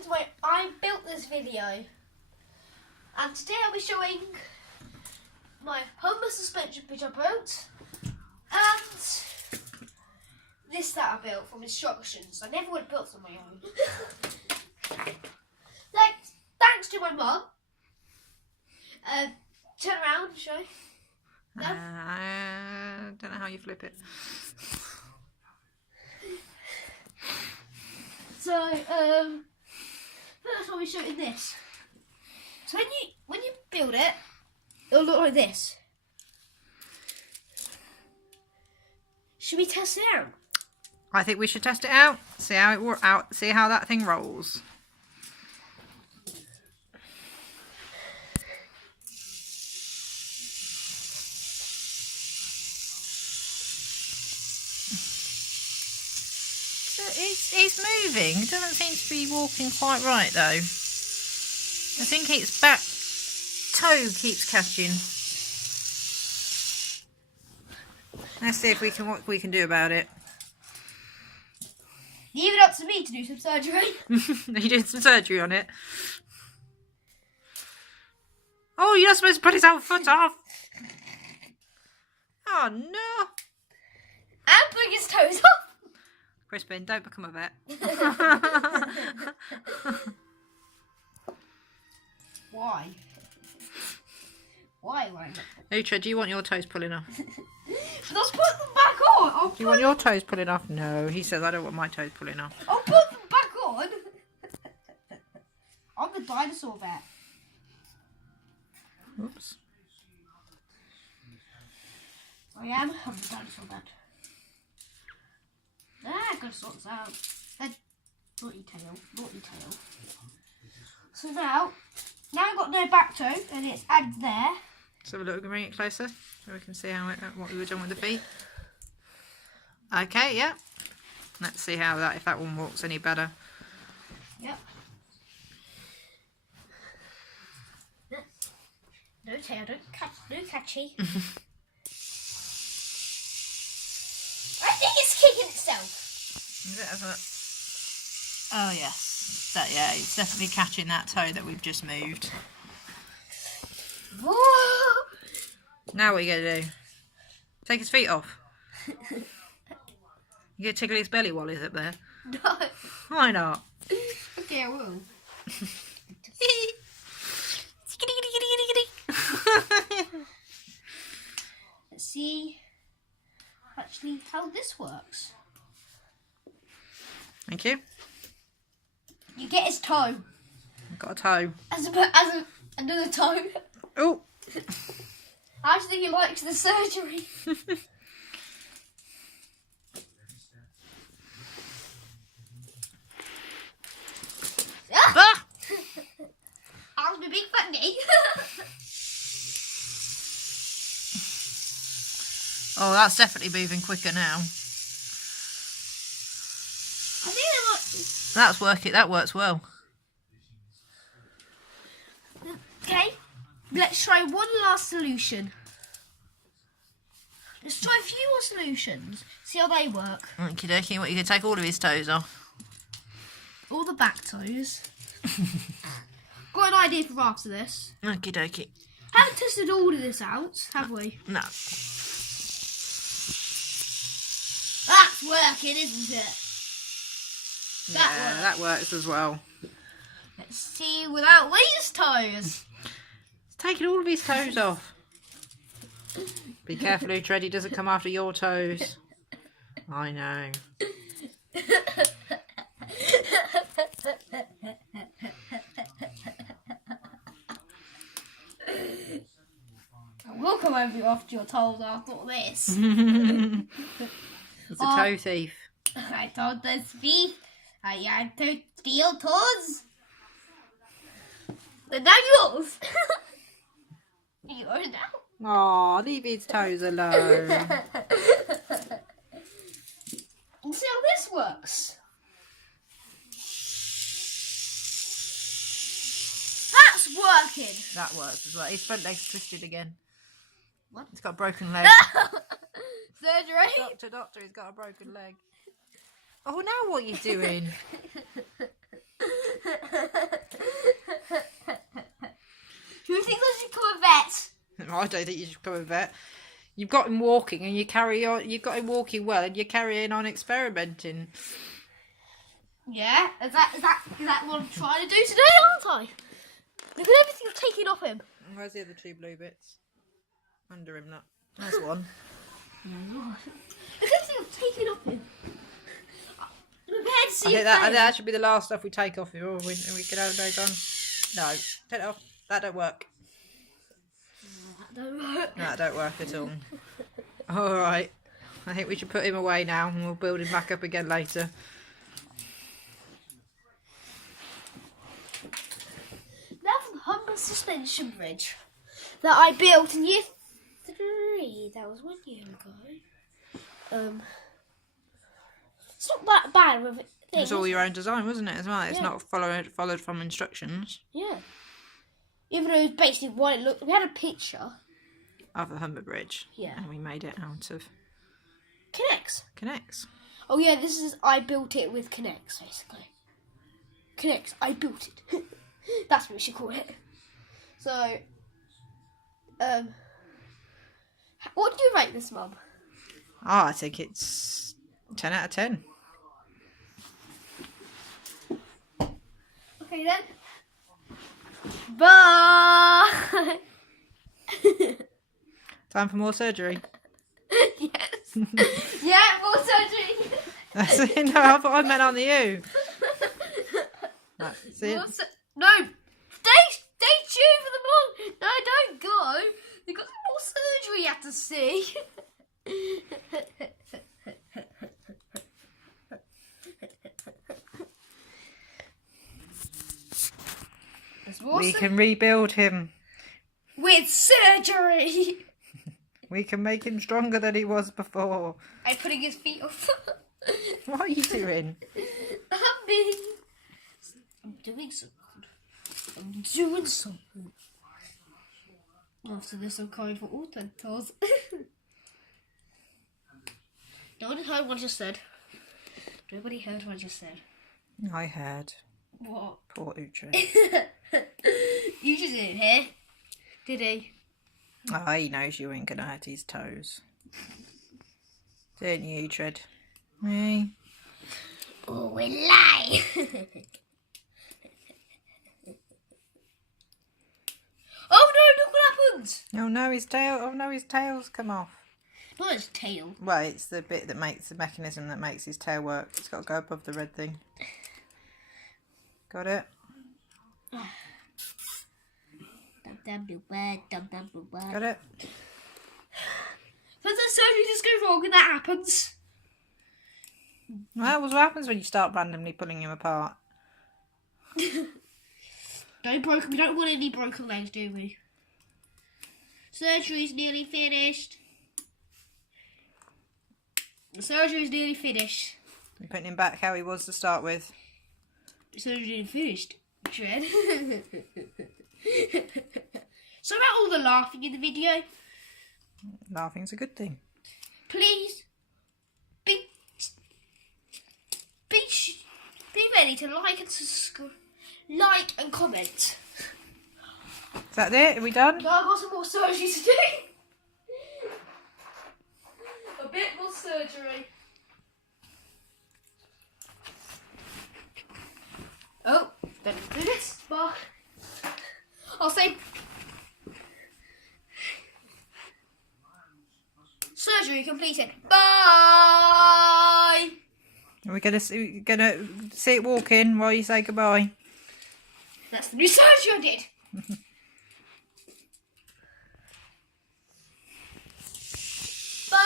welcome to my I Built This video. And today I'll be showing my Humber suspension which I built and this that I built from instructions. I never would have built on my own. Thanks to my mum. Turn around and show. No? I don't know how you flip it. So, first I'll be showing this. So when you build it, it'll look like this. Should we test it out? I think we should test it out. See how it out. See how that thing rolls. It's moving. It doesn't seem to be walking quite right though. I think its back toe keeps catching. Let's see if what we can do about it. Leave it up to me to do some surgery. You did some surgery on it. Oh, you're not supposed to put his own foot off. Oh no. And bring his toes off. Crispin, don't become a vet. Why? Why? Lutra, do you want your toes pulling off? Let's put them back on. Do you want your toes pulling off? No, he says I don't want my toes pulling off. I'll put them back on. I'm the dinosaur vet. Oops. I'm the dinosaur vet. Ah, gotta sort this out. Naughty tail. So now I've got no back toe and it's added there. So we look, bring it closer so we can see how what we were doing with the feet. Okay, yeah. Let's see how if that one walks any better. Yep. No tail, no catchy. I think it's kicking itself. Is it ever? Oh yes, yeah, it's definitely catching that toe that we've just moved. Whoa. Now what are you gonna do? Take his feet off. You gonna tickle his belly while he's up there? No. Why not? Okay, I will. Let's see actually how this works. Thank you. You get his toe. I've got a toe. As another toe. Oh. How do you think he likes the surgery? Ah! How's my big fat knee? Oh, that's definitely moving quicker now. I think they like... That's working. That works well. Okay, let's try one last solution. Let's try a few more solutions. See how they work. Okie dokie. What, you can take all of his toes off? All the back toes. Got an idea for after this. Okie dokie. Haven't tested all of this out, have we? No. That's working, isn't it? That works as well. Let's see without these toes. It's taking all of his toes off. Be careful, Lutra, he doesn't come after your toes. I know. I will come over you after your toes after this. It's a toe thief. I told the thief I had to steal toes. They're now yours. Yours now. Aw, leave his toes alone. And see how this works. That's working. That works as well. His front leg's twisted again. What? He's got a broken leg. Surgery. Doctor, he's got a broken leg. Oh, now what are you doing? I don't think you should become a vet. You've got him walking, and you carry on. You've got him walking well, and you're carrying on experimenting. Yeah, is that what I'm trying to do today, aren't I? Look at everything I've taken off him. Where's the other 2 blue bits? Under him, that. There's one. Look at everything I've taken off him. I'm prepared to see I think that should be the last stuff we take off him. Oh, we can have those on. No, take it off. That don't work. That don't work. No, that don't work at all. All right. I think we should put him away now, and we'll build him back up again later. That's the Humber suspension bridge that I built in year 3. That was 1 year ago. It's not that bad with it. It was all your own design, wasn't it, as well? It's Yeah. not followed from instructions. Yeah. Even though it was basically what it looked. We had a picture. Of the Humber Bridge. Yeah. And we made it out of Connects. Connects. Oh yeah, I built it with Connects, basically. Connects, I built it. That's what we should call it. So, what do you rate this, Mum? Oh, I think it's 10 out of 10. Okay then. Bye. Time for more surgery. Yes. Yeah, more surgery. That's it. No, I thought I meant on you. Right, see it? No. Stay tuned for the more. No, don't go. They've got some more surgery you have to see. We can rebuild him. With surgery. We can make him stronger than he was before. I'm putting his feet off. What are you doing? I'm doing something. I'm doing something. After this, I'm coming for all 10 toes. Nobody heard what I just said. Nobody heard what I just said. I heard. What? Poor Uhtred. You just didn't hear, did he? Oh, he knows you ain't gonna hurt his toes. Didn't you, Uhtred? Me? Oh, we lie. Oh no, look what happened. Oh no, his tail. Oh no, his tail's come off. Not his tail. Well, it's the bit that makes the mechanism that makes his tail work. It's got to go above the red thing. Got it? Got it? Sometimes surgery just goes wrong and that happens. Well, what happens when you start randomly pulling him apart? We don't want any broken legs, do we? Surgery's nearly finished. The surgery's nearly finished. You're putting him back how he was to start with. The surgery's nearly finished, Tread. So about all the laughing in the video, Laughing's a good thing. please be ready to like and subscribe, like and comment. Is that it? Are we done? No, I've got some more surgery to do. A bit more surgery. Oh, better do this. But I'll say surgery completed. Bye. Are we gonna see it walk in while you say goodbye? That's the new surgery I did. Bye.